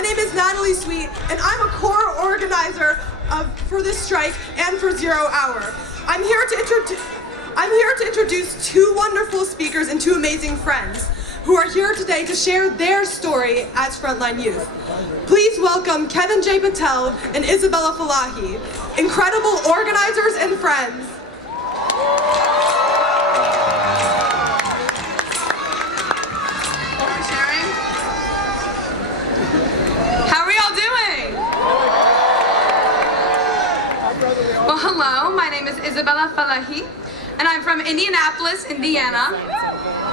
My name is Natalie Sweet, and I'm a core organizer for this strike and for Zero Hour. I'm here to introduce two wonderful speakers and two amazing friends who are here today to share their story as frontline youth. Please welcome Kevin J. Patel and Isabella Falahi, incredible organizers and friends. Well, hello, my name is Isabella Falahi, and I'm from Indianapolis, Indiana.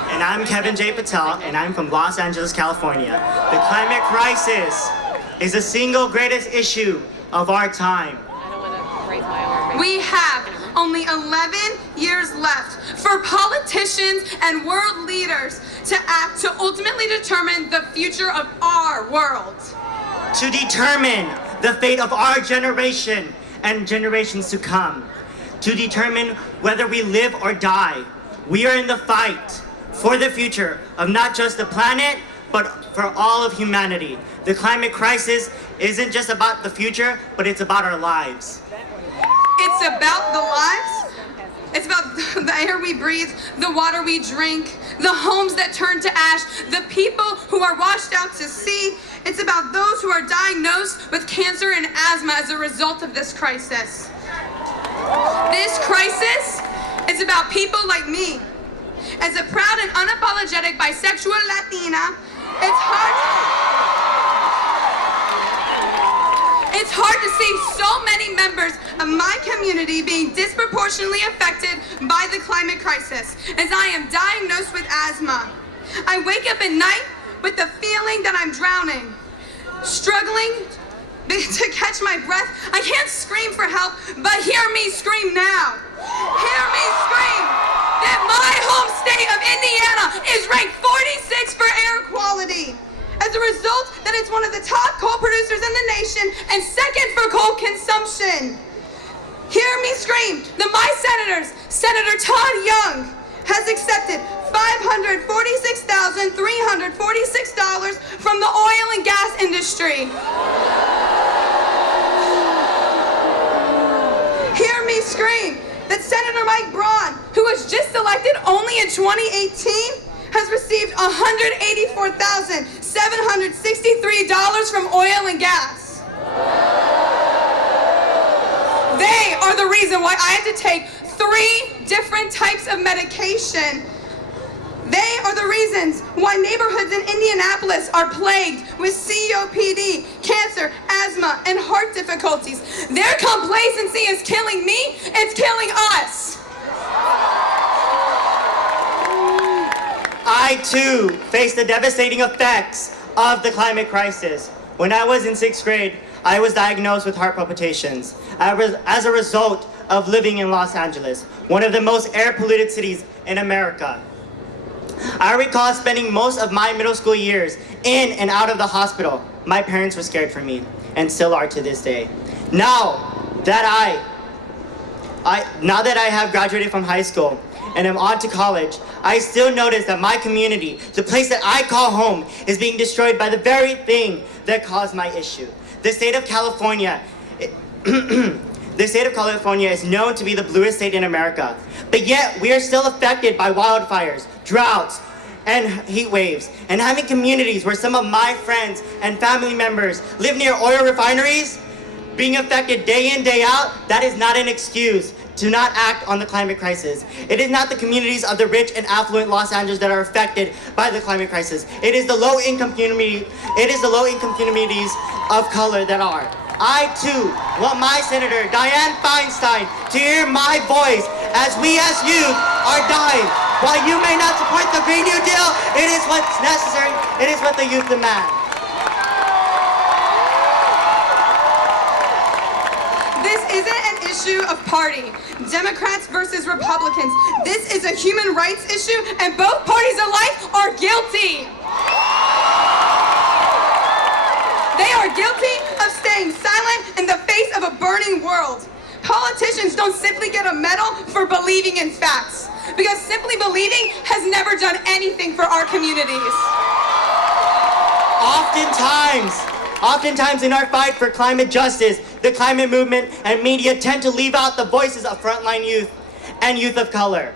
And I'm Kevin J. Patel, and I'm from Los Angeles, California. The climate crisis is the single greatest issue of our time. We have only 11 years left for politicians and world leaders to act to ultimately determine the future of our world. To determine the fate of our generation and generations to come, to determine whether we live or die. We are in the fight for the future of not just the planet, but for all of humanity. The climate crisis isn't just about the future, but it's about our lives. It's about the lives. It's about the air we breathe, the water we drink, the homes that turn to ash, the people who are washed out to sea. It's about those who are diagnosed with cancer and asthma as a result of this crisis. This crisis is about people like me. As a proud and unapologetic bisexual Latina, it's hard to see so many members of my community being disproportionately affected by the climate crisis, as I am diagnosed with asthma. I wake up at night with the feeling that I'm drowning, struggling to catch my breath. I can't scream for help, but hear me scream now. Hear me scream that my home state of Indiana is ranked 46 for air quality. As a result, that it's one of the top coal producers in the nation and second for coal consumption. Hear me scream that my senators, Senator Todd Young, has accepted $546,346 from the oil and gas industry. Hear me scream that Senator Mike Braun, who was just elected only in 2018, has received $184,763 from oil and gas. They are the reason why I had to take 3 different types of medication. They are the reasons why neighborhoods in Indianapolis are plagued with COPD, cancer, asthma, and heart difficulties. Their complacency is killing me, it's killing us. I too face the devastating effects of the climate crisis. When I was in 6th grade, I was diagnosed with heart palpitations as a result of living in Los Angeles, one of the most air-polluted cities in America. I recall spending most of my middle school years in and out of the hospital. My parents were scared for me, and still are to this day. Now that I have graduated from high school and am on to college, I still notice that my community, the place that I call home, is being destroyed by the very thing that caused my issue. The state of California, is known to be the bluest state in America, but yet we are still affected by wildfires, droughts, and heat waves. And having communities where some of my friends and family members live near oil refineries, being affected day in, day out, that is not an excuse to not act on the climate crisis. It is not the communities of the rich and affluent Los Angeles that are affected by the climate crisis. It is the low-income communities of color that are. I too want my Senator Dianne Feinstein to hear my voice as we as youth are dying. While you may not support the Green New Deal, it is what's necessary, it is what the youth demand. This isn't an issue of party, Democrats versus Republicans. This is a human rights issue, and both parties alike are guilty. They are guilty of staying silent in the face of a burning world. Politicians don't simply get a medal for believing in facts, because simply believing has never done anything for our communities. Oftentimes, Oftentimes in our fight for climate justice, the climate movement and media tend to leave out the voices of frontline youth and youth of color.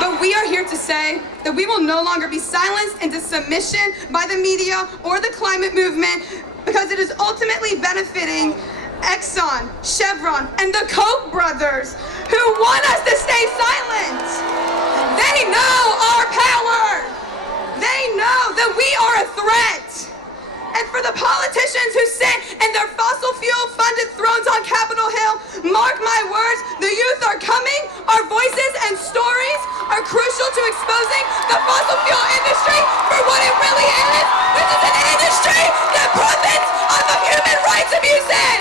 But we are here to say that we will no longer be silenced into submission by the media or the climate movement because it is ultimately benefiting Exxon, Chevron, and the Koch brothers who want us to stay silent. They know our power. They know that we are a threat. And for the politicians who sit in their fossil fuel funded thrones on Capitol Hill, mark my words, the youth are coming. Our voices and stories are crucial to exposing the fossil fuel industry for what it really is, which is an industry that profits off of human rights abuses.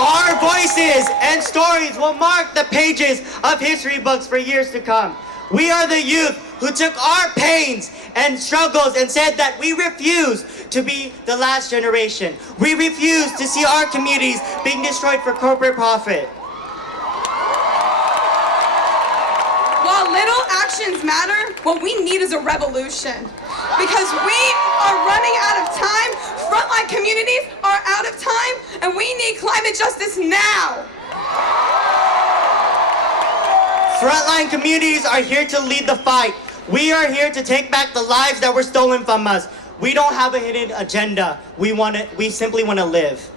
Our voices and stories will mark the pages of history books for years to come. We are the youth who took our pains and struggles and said that we refuse to be the last generation. We refuse to see our communities being destroyed for corporate profit. While little actions matter, what we need is a revolution. Because we are running out of time, frontline communities are out of time, and we need climate justice now. Frontline communities are here to lead the fight. We are here to take back the lives that were stolen from us. We don't have a hidden agenda. We simply want to live.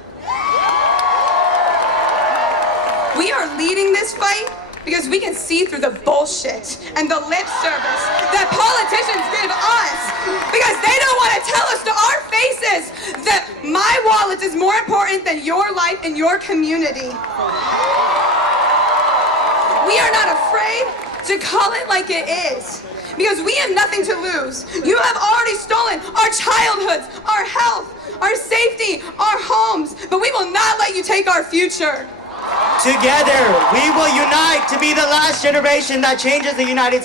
We are leading this fight because we can see through the bullshit and the lip service that politicians give us because they don't want to tell us to our faces that my wallet is more important than your life and your community. We are not afraid to call it like it is because we have nothing to lose. You have already stolen our childhoods, our health, our safety, our homes, but we will not let you take our future. Together, we will unite to be the last generation that changes the United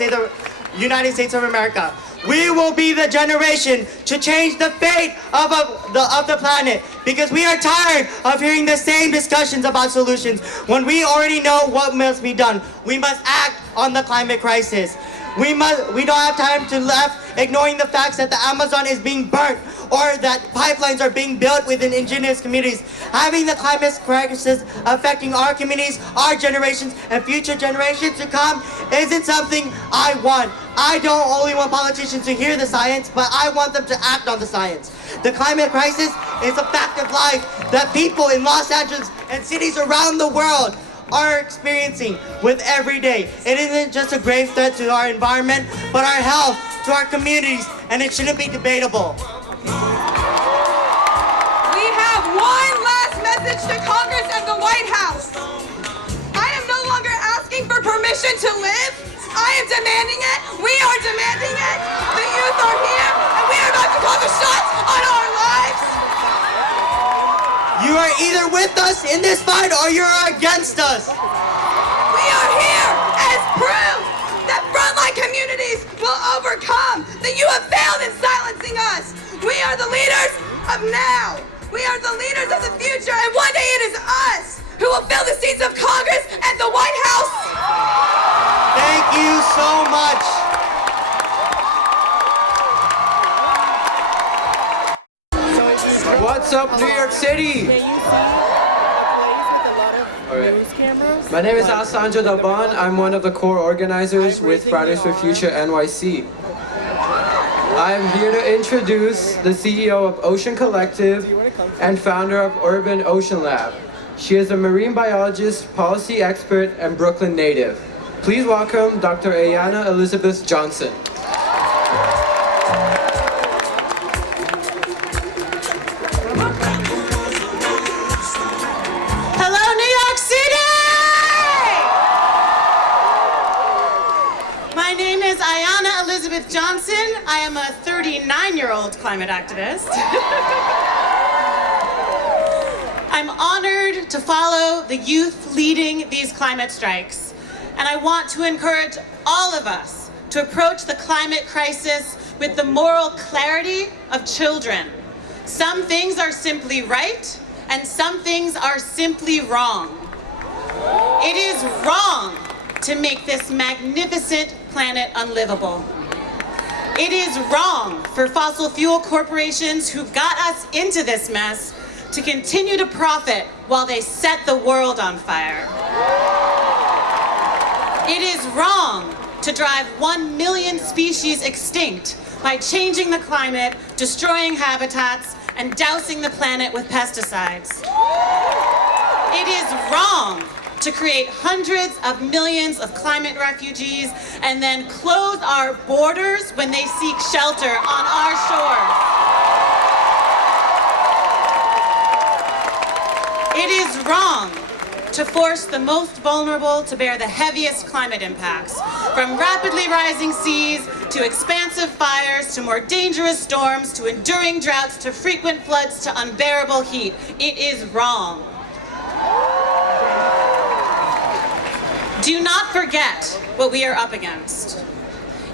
States of America. We will be the generation to change the fate of the planet because we are tired of hearing the same discussions about solutions when we already know what must be done. We must act on the climate crisis. We don't have time to left ignoring the facts that the Amazon is being burnt or that pipelines are being built within indigenous communities. Having the climate crisis affecting our communities, our generations, and future generations to come isn't something I want. I don't only want politicians to hear the science, but I want them to act on the science. The climate crisis is a fact of life that people in Los Angeles and cities around the world are experiencing with every day. It isn't just a grave threat to our environment, but our health, to our communities, and it shouldn't be debatable. We have one last message to Congress and the White House. I am no longer asking for permission to live. I am demanding it. We are demanding it. The youth are here, and we are about to call the shots on our lives. You are either with us in this fight or you're against us. We are here as proof that frontline communities will overcome, that you have failed in silencing us. We are the leaders of now. We are the leaders of the future, and one day it is us who will fill the seats of Congress and the White House. Thank you so much. What's up, New York City? My name is Alessandro Dalban. I'm one of the core organizers with Fridays for Future NYC. I'm here to introduce the CEO of Ocean Collective and founder of Urban Ocean Lab. She is a marine biologist, policy expert, and Brooklyn native. Please welcome Dr. Ayana Elizabeth Johnson. Hello, New York City! My name is Ayana Elizabeth Johnson. I am a 39-year-old climate activist. I'm honored to follow the youth leading these climate strikes, and I want to encourage all of us to approach the climate crisis with the moral clarity of children. Some things are simply right, and some things are simply wrong. It is wrong to make this magnificent planet unlivable. It is wrong for fossil fuel corporations who got us into this mess to continue to profit while they set the world on fire. It is wrong to drive 1 million species extinct by changing the climate, destroying habitats, and dousing the planet with pesticides. It is wrong to create hundreds of millions of climate refugees and then close our borders when they seek shelter on our shores. It is wrong to force the most vulnerable to bear the heaviest climate impacts, from rapidly rising seas to expansive fires to more dangerous storms to enduring droughts to frequent floods to unbearable heat. It is wrong. Do not forget what we are up against.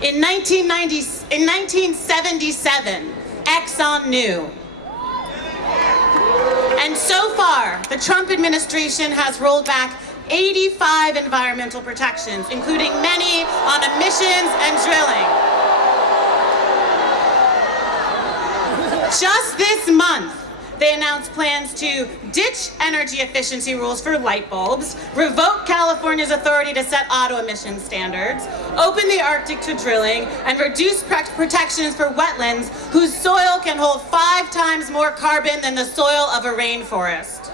In 1977, Exxon knew. And so far, the Trump administration has rolled back 85 environmental protections, including many on emissions and drilling. Just this month, they announced plans to ditch energy efficiency rules for light bulbs, revoke California's authority to set auto emission standards, open the Arctic to drilling, and reduce protections for wetlands whose soil can hold 5 times more carbon than the soil of a rainforest.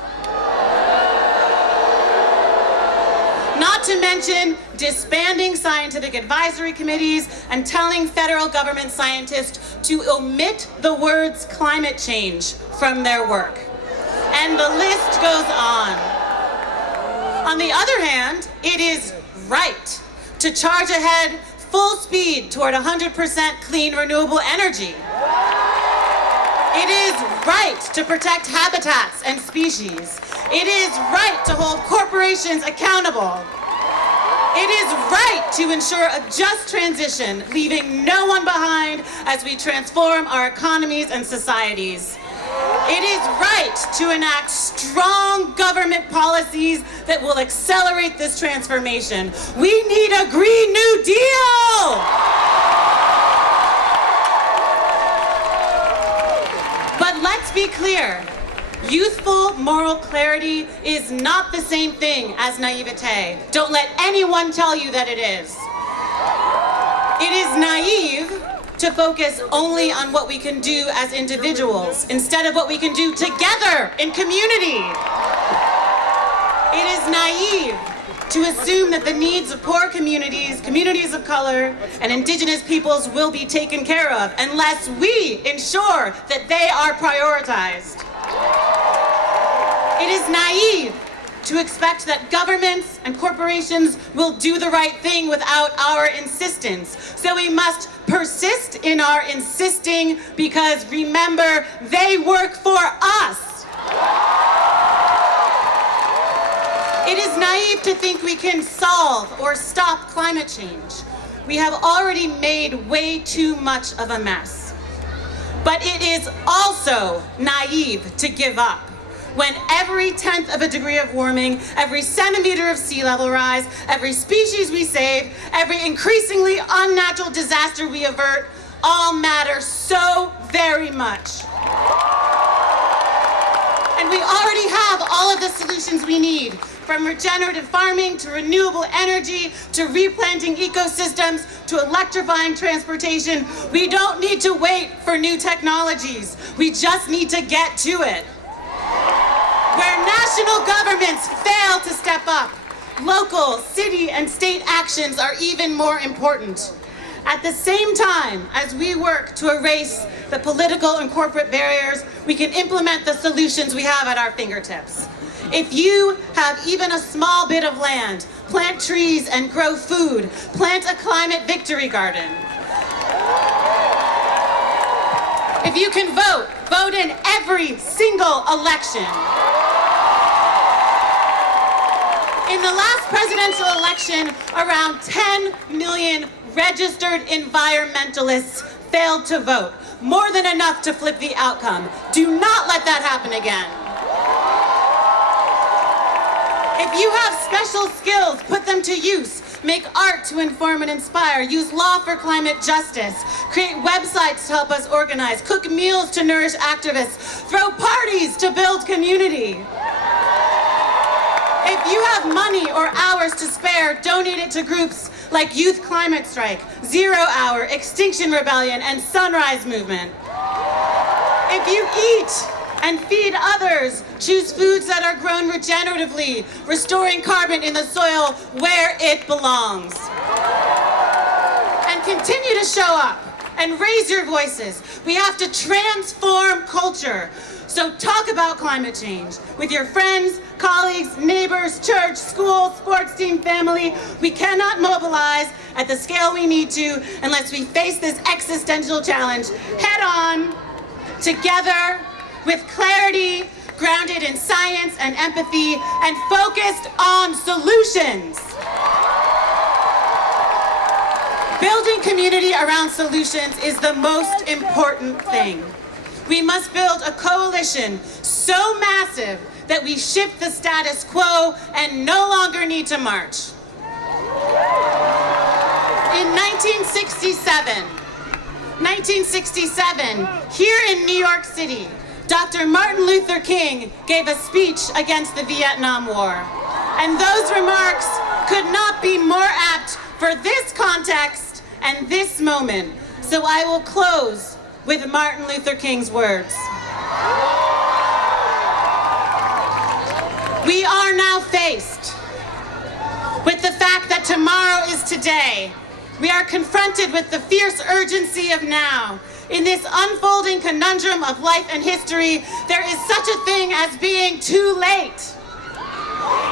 Not to mention disbanding scientific advisory committees and telling federal government scientists to omit the words climate change from their work. And the list goes on. On the other hand, it is right to charge ahead full speed toward 100% clean renewable energy. It is right to protect habitats and species. It is right to hold corporations accountable. It is right to ensure a just transition, leaving no one behind as we transform our economies and societies. It is right to enact strong government policies that will accelerate this transformation. We need a Green New Deal! But let's be clear. Youthful moral clarity is not the same thing as naivete. Don't let anyone tell you that it is. It is naive to focus only on what we can do as individuals instead of what we can do together in community. It is naive to assume that the needs of poor communities, communities of color, and indigenous peoples will be taken care of unless we ensure that they are prioritized. It is naive to expect that governments and corporations will do the right thing without our insistence. So we must persist in our insisting because remember, they work for us. It is naive to think we can solve or stop climate change. We have already made way too much of a mess. But it is also naive to give up when every 1/10 of a degree of warming, every centimeter of sea level rise, every species we save, every increasingly unnatural disaster we avert, all matter so very much. And we already have all of the solutions we need, from regenerative farming to renewable energy to replanting ecosystems to electrifying transportation. We don't need to wait for new technologies. We just need to get to it. Where national governments fail to step up, local, city, and state actions are even more important. At the same time as we work to erase the political and corporate barriers, we can implement the solutions we have at our fingertips. If you have even a small bit of land, plant trees and grow food, plant a climate victory garden. If you can vote, vote in every single election. In the last presidential election, around 10 million registered environmentalists failed to vote. More than enough to flip the outcome. Do not let that happen again. If you have special skills, put them to use. make art to inform and inspire, use law for climate justice, create websites to help us organize, cook meals to nourish activists, throw parties to build community. If you have money or hours to spare, donate it to groups like Youth Climate Strike, Zero Hour, Extinction Rebellion, and Sunrise Movement. If you eat and feed others, choose foods that are grown regeneratively, restoring carbon in the soil where it belongs. And continue to show up and raise your voices. We have to transform culture. So talk about climate change with your friends, colleagues, neighbors, church, school, sports team, family. We cannot mobilize at the scale we need to unless we face this existential challenge head on, together, with clarity, grounded in science and empathy, and focused on solutions. Building community around solutions is the most important thing. We must build a coalition so massive that we shift the status quo and no longer need to march. In 1967, here in New York City, Dr. Martin Luther King gave a speech against the Vietnam War. And those remarks could not be more apt for this context and this moment. So I will close with Martin Luther King's words. We are now faced with the fact that tomorrow is today. We are confronted with the fierce urgency of now. In this unfolding conundrum of life and history, there is such a thing as being too late.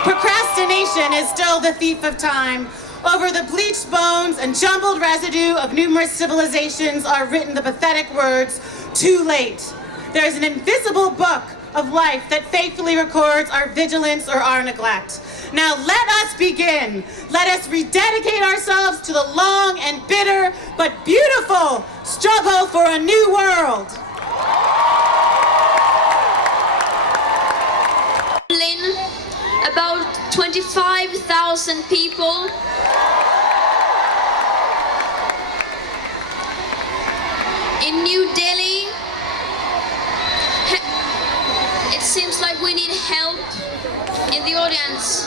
Procrastination is still the thief of time. Over the bleached bones and jumbled residue of numerous civilizations are written the pathetic words, too late. There is an invisible book of life that faithfully records our vigilance or our neglect. Now let us begin. Let us rededicate ourselves to the long and bitter but beautiful struggle for a new world. Berlin, about 25,000 people. In New Delhi, it seems like we need help in the audience.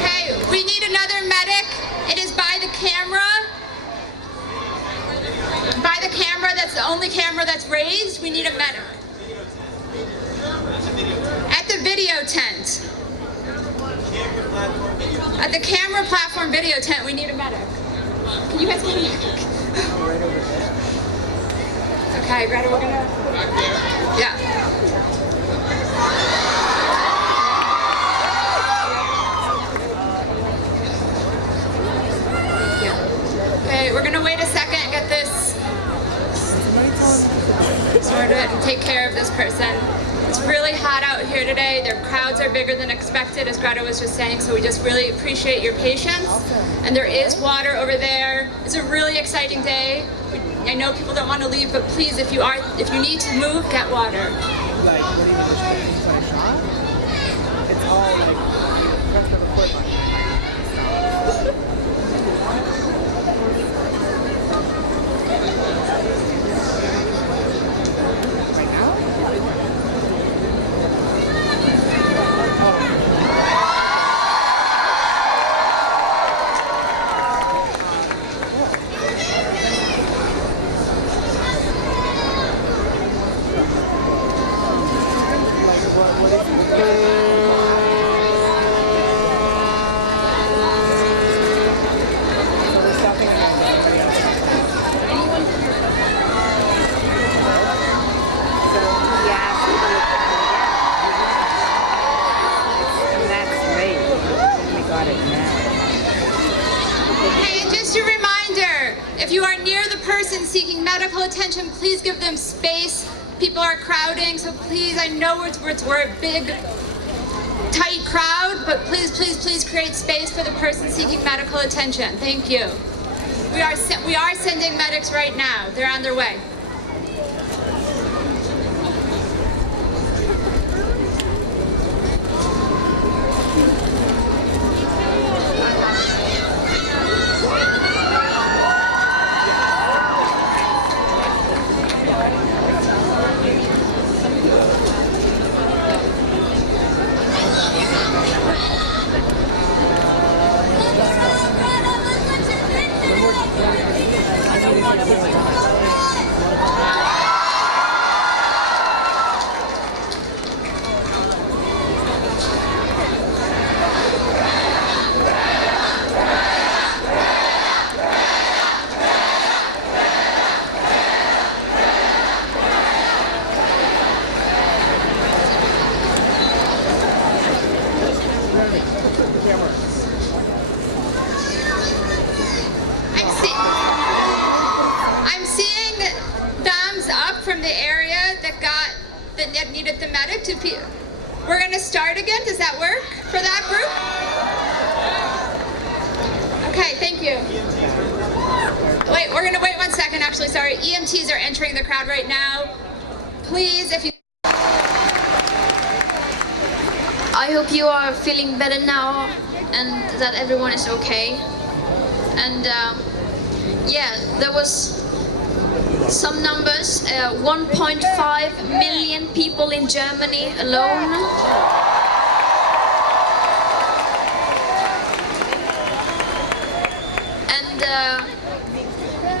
Hey, we need another medic. It is by the camera. By the camera, that's the only camera that's raised. We need a medic. At the video tent. At the camera platform video tent, we need a medic. Can you guys get a medic? Okay, ready? We're gonna. Yeah. Okay, we're gonna wait a second, get this sorted and take care of this person. It's really hot out here today. Their crowds are bigger than expected, as Greta was just saying, so we just really appreciate your patience. And there is water over there. It's a really exciting day. I know people don't want to leave, but please, if you need to move, get water. If you are near the person seeking medical attention, please give them space. People are crowding, so please, I know we're a big, tight crowd, but please, please, please create space for the person seeking medical attention. Thank you. We are sending medics right now. They're on their way. I'm seeing thumbs up from the area that needed the medic to be. We're gonna start again. Does that work for that group? Okay, thank you. Wait, we're gonna wait 1 second, actually, sorry. EMTs are entering the crowd right now. Please, if you... I hope you are feeling better now and that everyone is okay. And yeah, there was some numbers, 1.5 million people in Germany alone.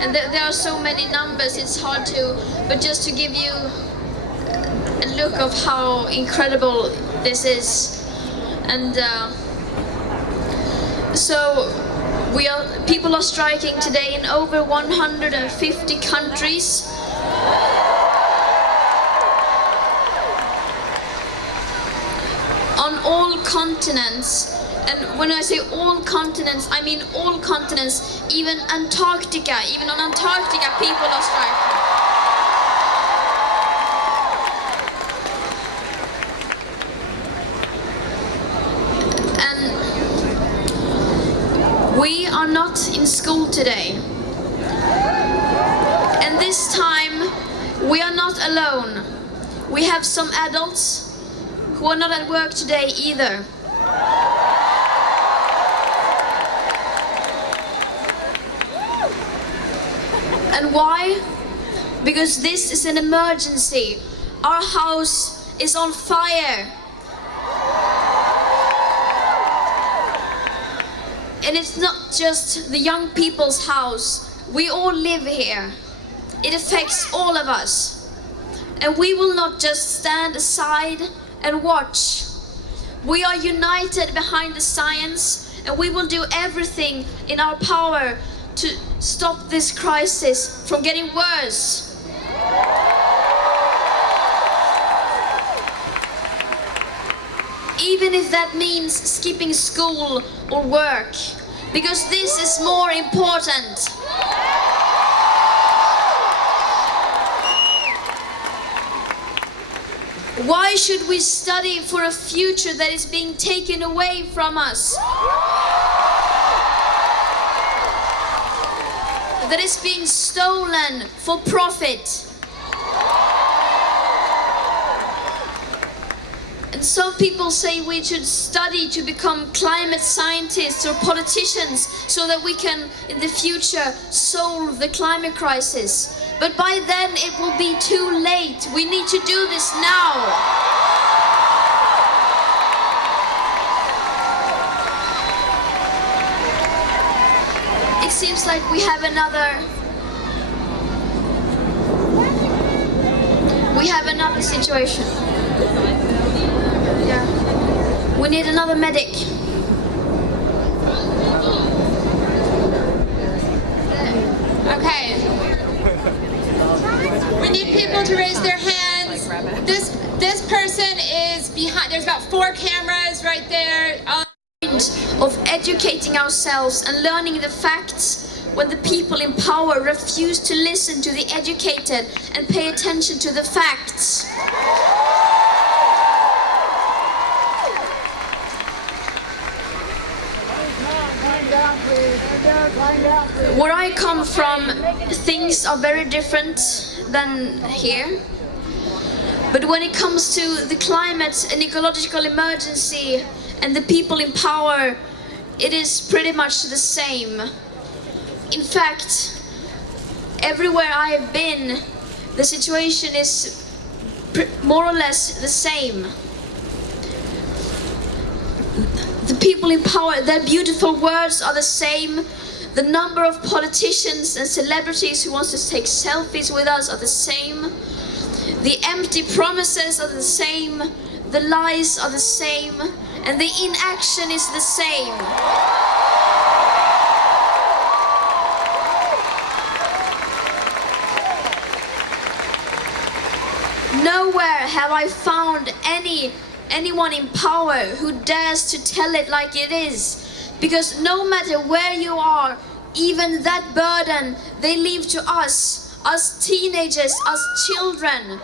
And there are so many numbers, it's hard to, but just to give you a look of how incredible this is. And so people are striking today in over 150 countries. On all continents. And when I say all continents, I mean all continents, even Antarctica. Even on Antarctica, people are striking. And we are not in school today. And this time, we are not alone. We have some adults who are not at work today either. And why? Because this is an emergency. Our house is on fire. And it's not just the young people's house. We all live here. It affects all of us. And we will not just stand aside and watch. We are united behind the science, and we will do everything in our power to stop this crisis from getting worse. Even if that means skipping school or work, because this is more important. Why should we study for a future that is being taken away from us? That is being stolen for profit. And some people say we should study to become climate scientists or politicians so that we can, in the future, solve the climate crisis. But by then it will be too late. We need to do this now. It seems like we have another situation. Yeah. We need another medic. Okay. We need people to raise their hands. This person is behind. There's about 4 cameras right there. Of educating ourselves and learning the facts when the people in power refuse to listen to the educated and pay attention to the facts. Where I come from, things are very different than here. But when it comes to the climate and ecological emergency and the people in power, it is pretty much the same. In fact, everywhere I have been, the situation is more or less the same. The people in power, their beautiful words are the same. The number of politicians and celebrities who want to take selfies with us are the same. The empty promises are the same. The lies are the same. And the inaction is the same. Nowhere have I found any anyone in power who dares to tell it like it is. Because no matter where you are, even that burden they leave to us teenagers, us children.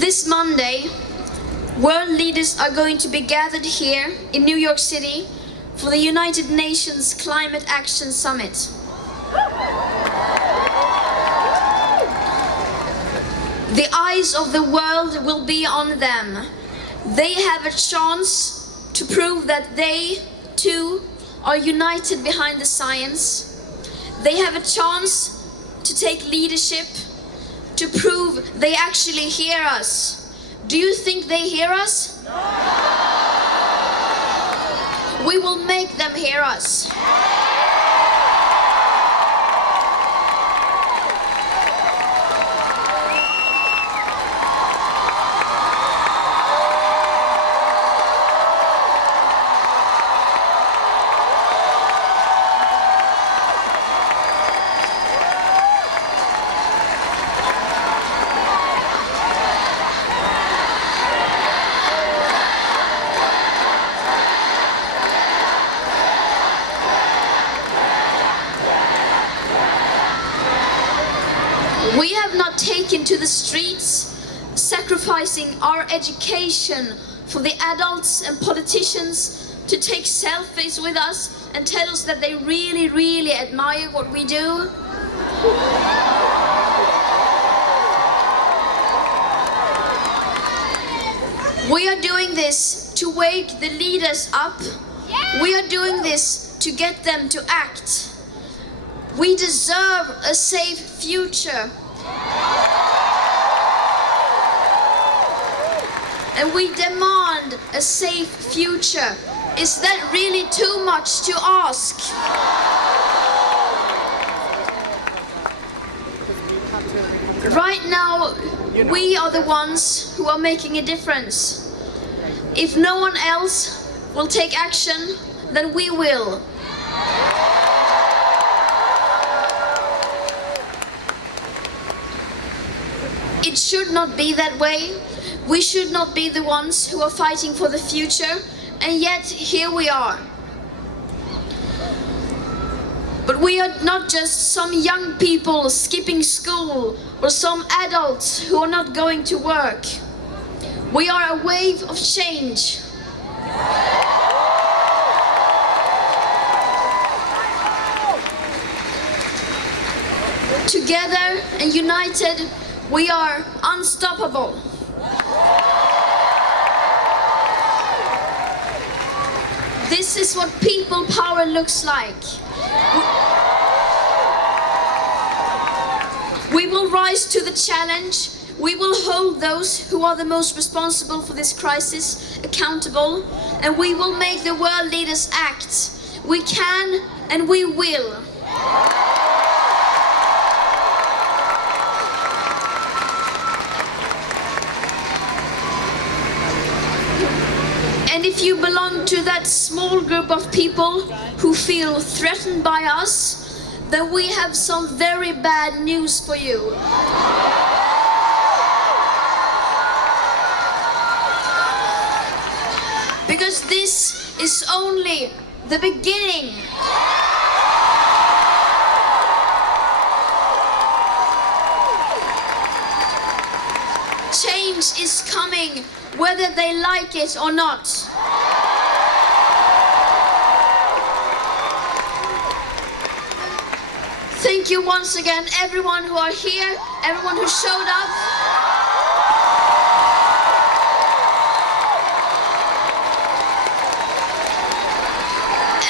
This Monday, world leaders are going to be gathered here in New York City for the United Nations Climate Action Summit. The eyes of the world will be on them. They have a chance to prove that they, too, are united behind the science. They have a chance to take leadership, to prove they actually hear us. Do you think they hear us? We will make them hear us. We have not taken to the streets, sacrificing our education for the adults and politicians to take selfies with us and tell us that they really, really admire what we do. We are doing this to wake the leaders up. We are doing this to get them to act. We deserve a safe future. And we demand a safe future. Is that really too much to ask? Right now, we are the ones who are making a difference. If no one else will take action, then we will. It should not be that way. We should not be the ones who are fighting for the future, and yet here we are. But we are not just some young people skipping school or some adults who are not going to work. We are a wave of change. Together and united, we are unstoppable. This is what people power looks like. We will rise to the challenge. We will hold those who are the most responsible for this crisis accountable, and we will make the world leaders act. We can and we will. And if you belong to that small group of people who feel threatened by us, then we have some very bad news for you. Because this is only the beginning. Change is coming, whether they like it or not. Thank you once again, everyone who are here, everyone who showed up.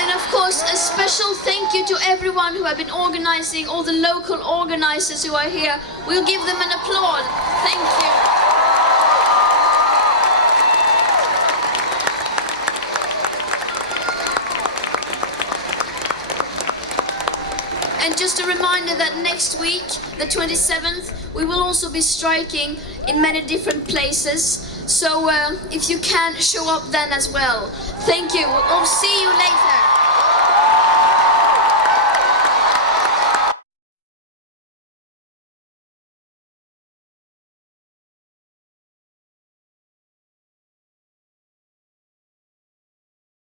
And of course, a special thank you to everyone who have been organizing, all the local organizers who are here. We'll give them an applause. Thank you. And just a reminder that next week, the 27th, we will also be striking in many different places. So if you can, show up then as well. Thank you. We'll see you later.